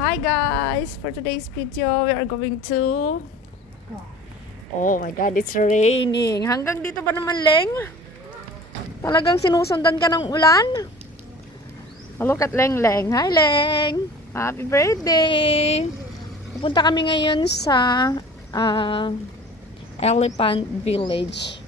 Hi guys! For today's video, we are going to... Oh my God, it's raining. Hanggang dito ba naman, Leng? Talagang sinusundan ka ng ulan? Oh, look at Leng Leng. Hi Leng! Happy birthday! Pupunta kami ngayon sa Elephant Village.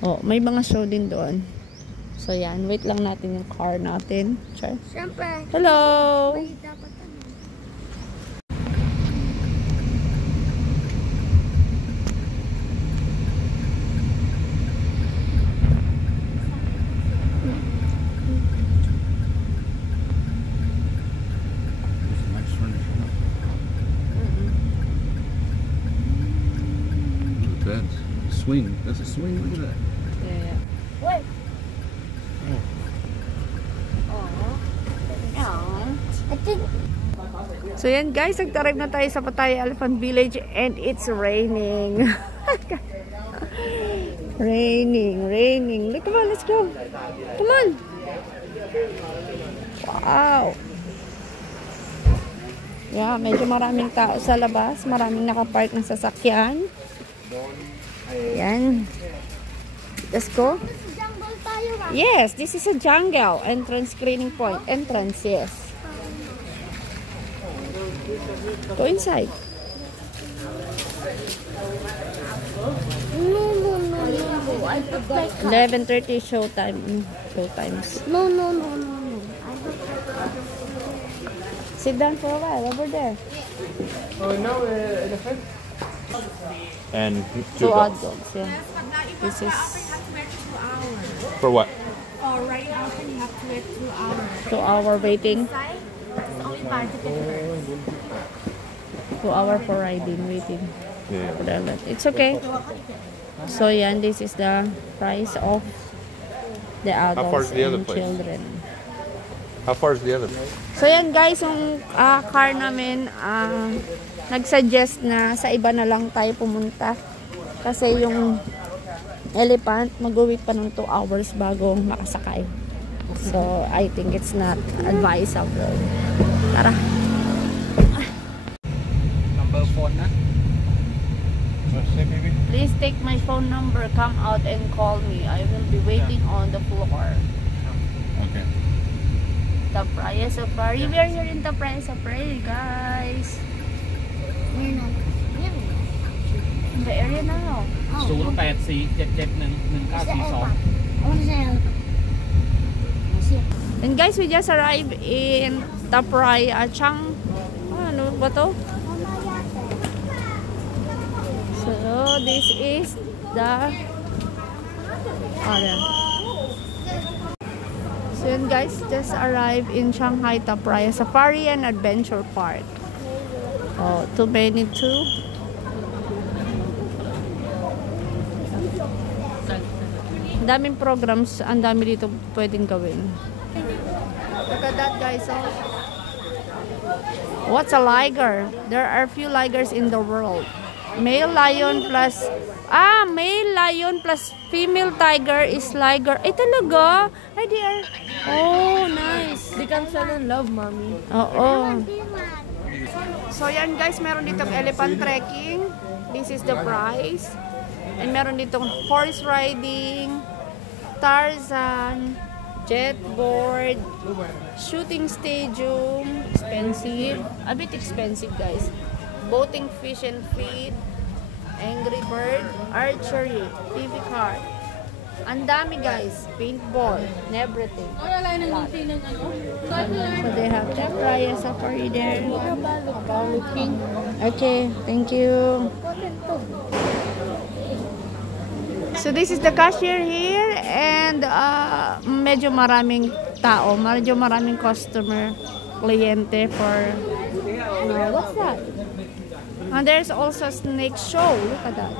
Oh, may mga show din doon. So yan, wait lang natin yung car natin. Sure. Siyempre. Hello! May dapat ano. Swing. That's a swing. Look at that. Yeah. Wait. I think... So yan guys, nagtarib na tayo sa Pattaya Elephant Village and it's raining. raining. Look, come on, let's go. Come on. Wow. Yeah, medyo maraming tao sa labas. Maraming nakapark ng sasakyan. Yan. Let's go. Jungle tayo ha. Yes, this is a jungle. Entrance screening point. Entrance, yes. Go inside. No. I look like... 11:30 showtime. Showtimes. No. Sit down for a while over there. Oh no, elephant. And Two adults, yeah. This is for what? For right now, you have to wait 2 hours. 2 hour waiting. It's only budgeted for 2 hour for riding, waiting. Yeah. For the elephant. It's okay. So yan, this is the price of the far adults is the other and place? children. How far is the other place? So yan guys, yung car namin nagsuggest na sa iba na lang tayo pumunta. Kasi yung elephant, mag-wait pa ng 2 hours bago makasakay. So I think it's not advisable. Tara. Number 4 na? Please take my phone number, come out and call me. I will be waiting on the floor. Okay. Tapraya Safari. We are here in Tapraya Safari, guys. In the area now. 084-7742 And guys, we just arrived in Tapraya ano ba to? So this is the So yun guys, just arrived in Shanghai Tapraya Safari and Adventure Park. Oh, too many too. Ang daming programs, ang dami dito pwedeng gawin. Look at that guys. Oh. What's a liger? There are few ligers in the world. Male lion plus female tiger is liger. Ay talaga? Hi dear. Oh, nice. They can fall in love, mommy. Oo. So yan guys, meron ditong elephant trekking. This is the price. And meron ditong horse riding, Tarzan, jetboard, shooting stadium, expensive, a bit expensive guys. Boating, fish and feed, Angry Bird, archery, TV card. Ang dami guys, paintball, and everything. So they have Tapraya Safari there. Okay, thank you. So this is the cashier here and medyo maraming tao, medyo maraming customer, kliyente for what's that? And there's also a snake show. Look at that.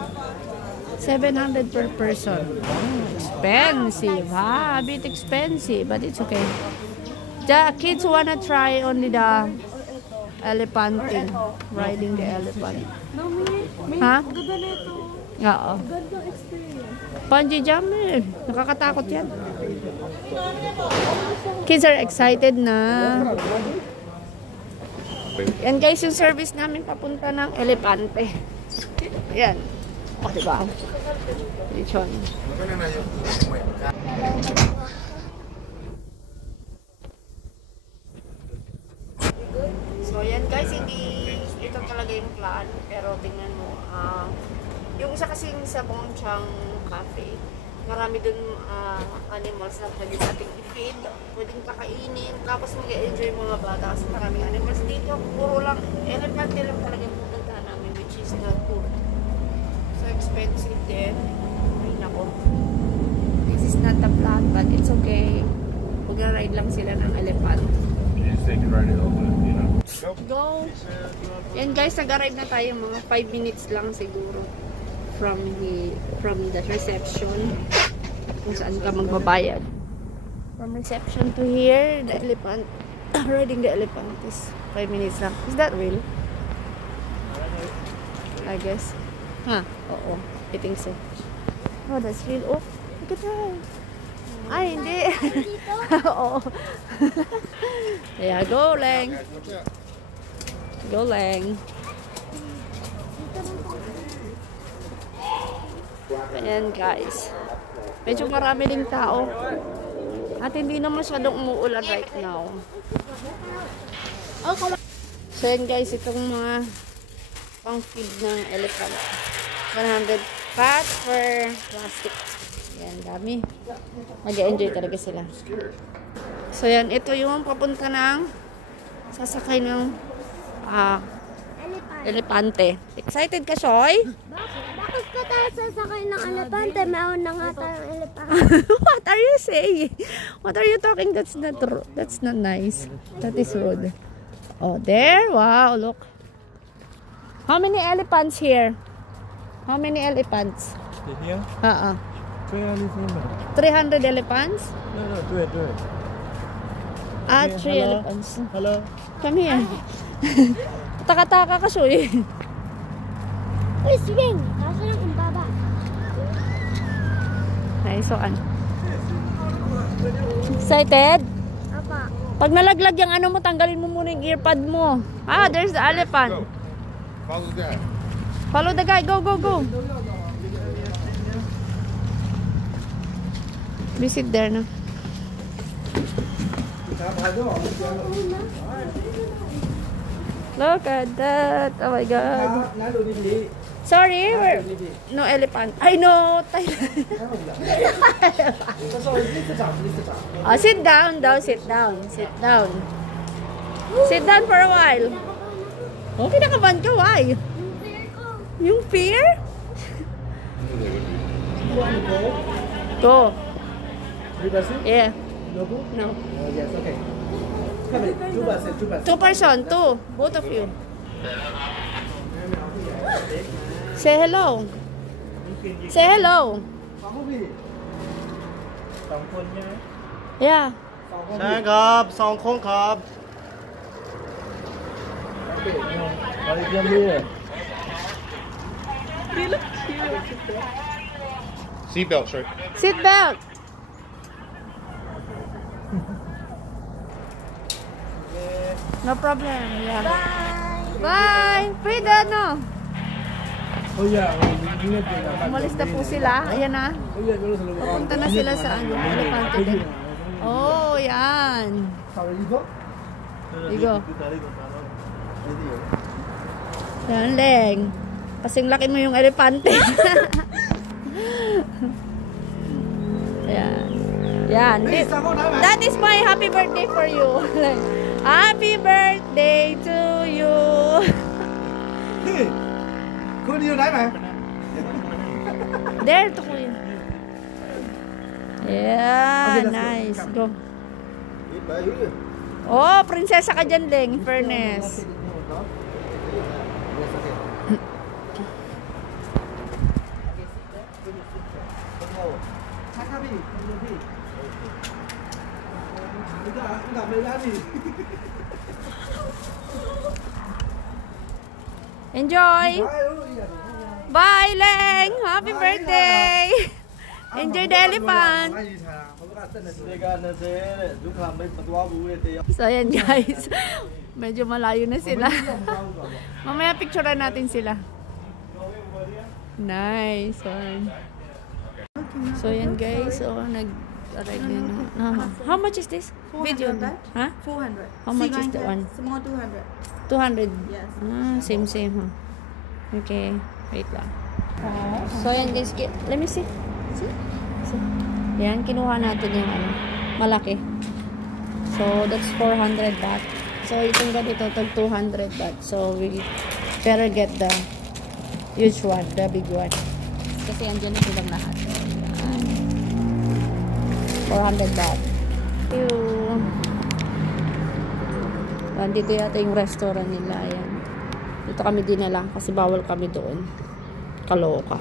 700 per person. Oh, expensive, huh? A bit expensive, but it's okay. The kids wanna try only the elephant thing, riding the elephant. Huh? Oo. Bungee jump eh. Nakakatakot yan. Kids are excited na. baby. Yan guys, yung service namin papunta ng Elepante. Ayan. O, diba? Lechon. So, yan guys, hindi ito talaga yung plan. Pero tingnan mo, yung isa kasing sa Bongchang Cafe, marami dun animals na pwede nating i-feed, pwedeng kakainin, tapos mag-enjoy yung mga bata kasi maraming animals dito. Puro lang, elephant lang talaga yung pupuntahan namin, which is not good. So expensive din. Ay nako. This is not the plan, but it's okay. Mag-ride lang sila ng elephant. You just take it right over, you know. Go! Yan guys, nag-arrive na tayo, mga 5 minutes lang siguro from the reception kung saan ka magbabayad. From reception to here, the elephant, riding the elephant is 5 minutes lang. Is that real? I guess. Huh? Oo. I think so. Oh, that's real. Oh, look at that. Ay, hindi. Oo. Yeah, go, Leng. Go, Leng. Ayan, guys. Medyo marami ding tao. At hindi na masyadong umuulan right now. So, yan, guys. Itong mga pang-feed ng elephant. 100 baht per plastic. Yan, dami. Mag-enjoy talaga sila. So, yan. Ito yung papunta ng sasakay ng elepante. Excited ka, Shoy? Bakit ka tayo sasakay ng elepante? Meron na nga tayong elepante. What are you saying? What are you talking? That's not nice. That is rude. Oh, there. Wow, look. How many elephants here? How many elephants? Here? 300 elephants? No, do it. 3 elephants. Hello. Come here. Taka-taka ka, Shoy. Uy, swing! Kaso lang ang baba. Ay, so excited? Apa. Pag nalaglag yung ano mo, tanggalin mo muna yung earpod mo. Ah, there's the elephant. Follow that. Follow the guy. Go, go, go. Visit there na. Look at that. Oh my God. Sorry, no elephant. I know Thailand. Sit down daw. Sit down. Sit down. Sit down for a while. Oh, kinakabahan ka. Why? Yung fear? Go. Yeah. No. Yes, okay. Come in. 2 person. Both of you. Say hello. Say hello. Yeah. ใช่ครับ2 คนครับ Seatbelt, sir. Seat belt. No problem. Yeah. Bye. Pwede no. Oh yeah. Umalis na po sila. Ayan na. Pupunta na sila sa elepante din. Oh, yan. Igo. Yan, Leng. Kasing laki mo yung elepante. Yan. Yan. That is my happy birthday for you. Happy birthday to you. Cô đi đấy mà. There to Kuya. Yeah, nice. Go. Oh, prinsesa ka dyan, Leng. Fairness. Enjoy. Bye, Leng. Happy birthday. Enjoy the elephant. So, ayan guys. Medyo malayo na sila. Mamaya picturean natin sila. Nice one. So yan guys, so nag-arrive na. How much is this? Video. Huh? 400. How much is the one? Small 200. 200? Yes. Same, huh? Okay, wait lang. So yan guys, let me see. So, yan, kinuha natin yung ano, malaki. So that's 400 baht. So itong ganito, tag 200 baht. So we better get the huge one, the big one. Kasi andyan na silang lahat. So, yan. 400 baht. Dito yata yung restaurant nila. Ayan. Dito kami dinala kasi bawal kami doon. Kaloka.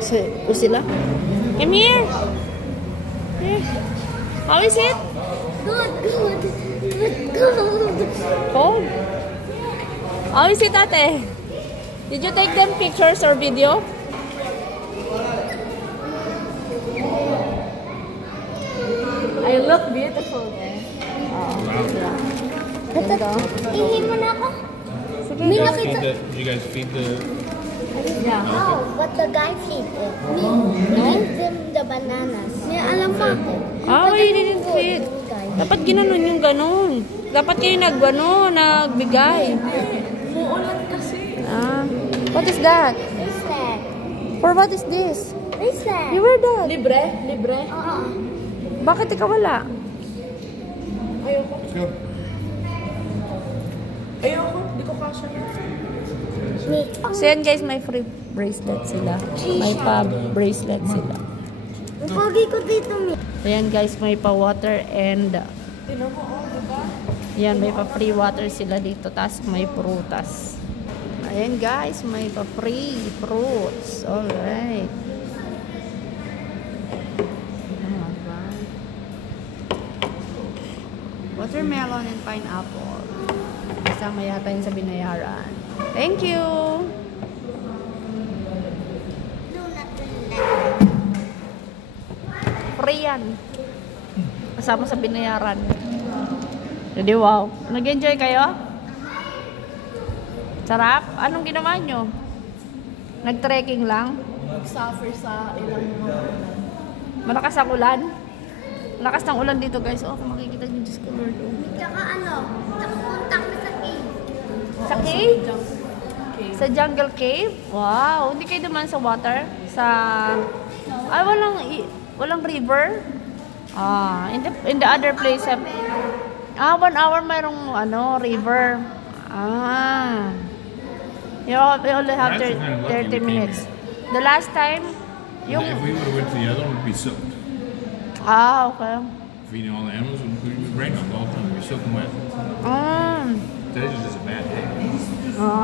So, sila? Come here! Here. How is it? Good. Cold. How is it, ate? Did you take them pictures or video? I look beautiful there. Ihin mo na ako. You guys feed the, you guys feed the Yeah. Oh, what the guy feed it. Give them the bananas. Alam mo. Oh, you didn't feed. Dapat ginanon yung ganon. Dapat kayo nagbigay. Muulan kasi. What is that? Bracelet. For what is this? Bracelet. You wear that. Libre? Libre? Oo. Bakit ikaw wala? Ayoko. Let's go. Ayoko. Di ko kasha na. So yan guys, may free bracelet sila. May pa-bracelet sila. Ang pogi ko dito, Mi. Ayan guys, may pa-water and Tinan mo, diba? yan, may pa-free water sila dito. Tapos may prutas. Ayan guys, may pa-free fruits. Alright. Watermelon and pineapple. Kasama yata yun sa binayaran. Thank you! Free yan. Kasama sa binayaran. Jadi wow. Nag-enjoy kayo? Sarap? Anong ginawa nyo? Nag-trekking lang? Nag-suffer sa ilang mga Malakas ang ulan? Lakas ng ulan dito guys. Oh, kung makikita nyo, Diyos ko Lord. Tsaka punta kami sa cave. Sa cave? Sa jungle cave? Wow. Hindi kayo duman sa water? Sa... Ay, walang river? In the other place. 1 hour mayroong river. You only have That's kind of lucky 30 we came minutes. The last time, If we would have went to the other one, we'd be soaked. okay. Feeding all the animals, we'd be raining all the time. We'd be soaking wet. Today's just a bad day.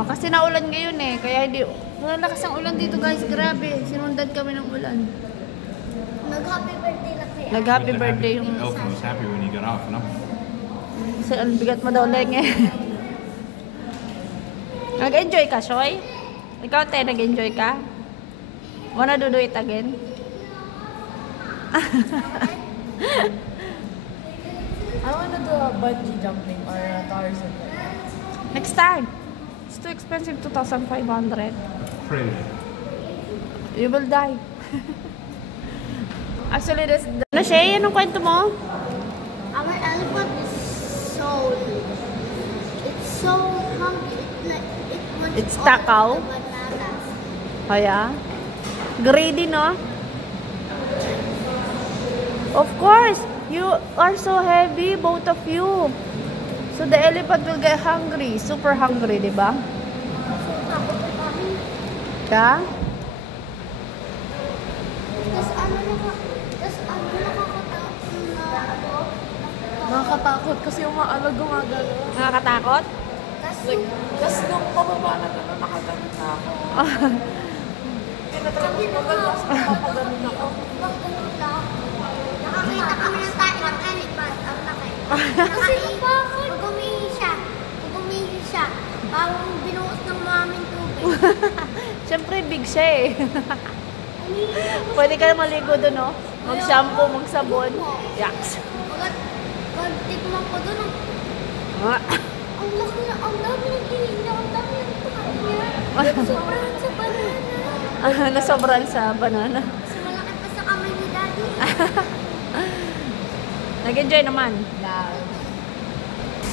Kasi naulan ngayon eh. Kaya hindi... Malakas ang ulan dito guys. Grabe. Sinundan kami ng ulan. Nag-happy birthday na kaya. Nag-happy birthday yung... The elf was happy when he got off, no? Kasi ang bigat mo daw lang eh. Nag-enjoy ka, Shoy? Ikaw, te, nag-enjoy ka? Wanna do it again? I wanna do a bungee jumping or a Tarzan. Next time. It's too expensive, 2,500. Crazy. You will die. Actually, ano siya? Anong kwento mo? Our elephant is so... It's so hungry. It's takaw? Bananas. Oh, yeah? Greedy, no? Of course! You are so heavy, both of you. So the elephant will get hungry. Super hungry, di ba? Yeah? Nakakatakot kasi yung maalag gumagano. Nakakatakot? Like, tas nung pababa na gano'n, nakaganon na ako. Tinatrabi ko ba, tapos napapaganon ako. Nakakita kami ng tayo ng elephant. Ang laki. Kasi pag umihi siya, parang binuot ng maming tubig. Siyempre, big siya eh. Pwede ka na maligo doon, no? Mag-shampoo, magsabon. Yaks. Tikman ko doon. Ah. Ang laki na, ang dami ng tingin ang dami ng pakain niya. Sobrang sa banana. Nasobran sa banana. Mas malaki pa sa kamay ni Daddy. Nag-enjoy naman.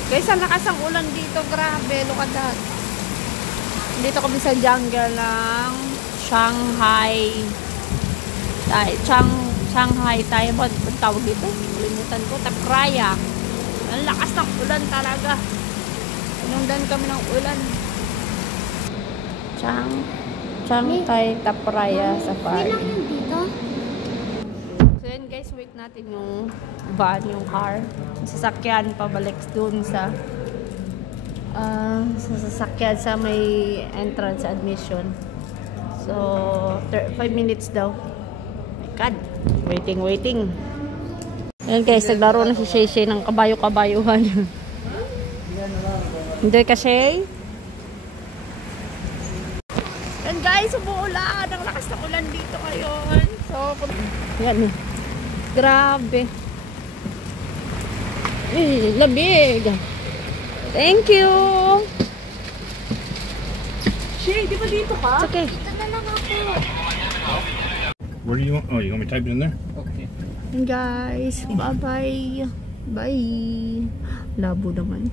Kaysa lakas ang ulan dito, grabe. Look at that. Dito kami sa jungle ng Shanghai. Shanghai tayo ba? Ang tawag dito? Kalimutan ko. Tapraya. Ang lakas ng ulan talaga. Sinundan kami ng ulan. Shanghai Tapraya May Safari. lang yun dito. So yun guys, wait natin yung van, yung car. Sasakyan pabalik dun sa sasakyan sa may entrance admission. So 5 minutes daw. My God, waiting. Ayan guys, naglaro na si Shay ng kabayo-kabayuhan. Enjoy ka, Shay? Ayan guys, umuulan. Ang lakas ng ulan dito ngayon. So, yan eh. Grabe. Labig. Thank you. Shay, di ba dito ka? It's okay. Dito na lang ako. Where do you want? Oh, you want me to type it in there? Okay. And guys, bye-bye. Bye. Labo naman.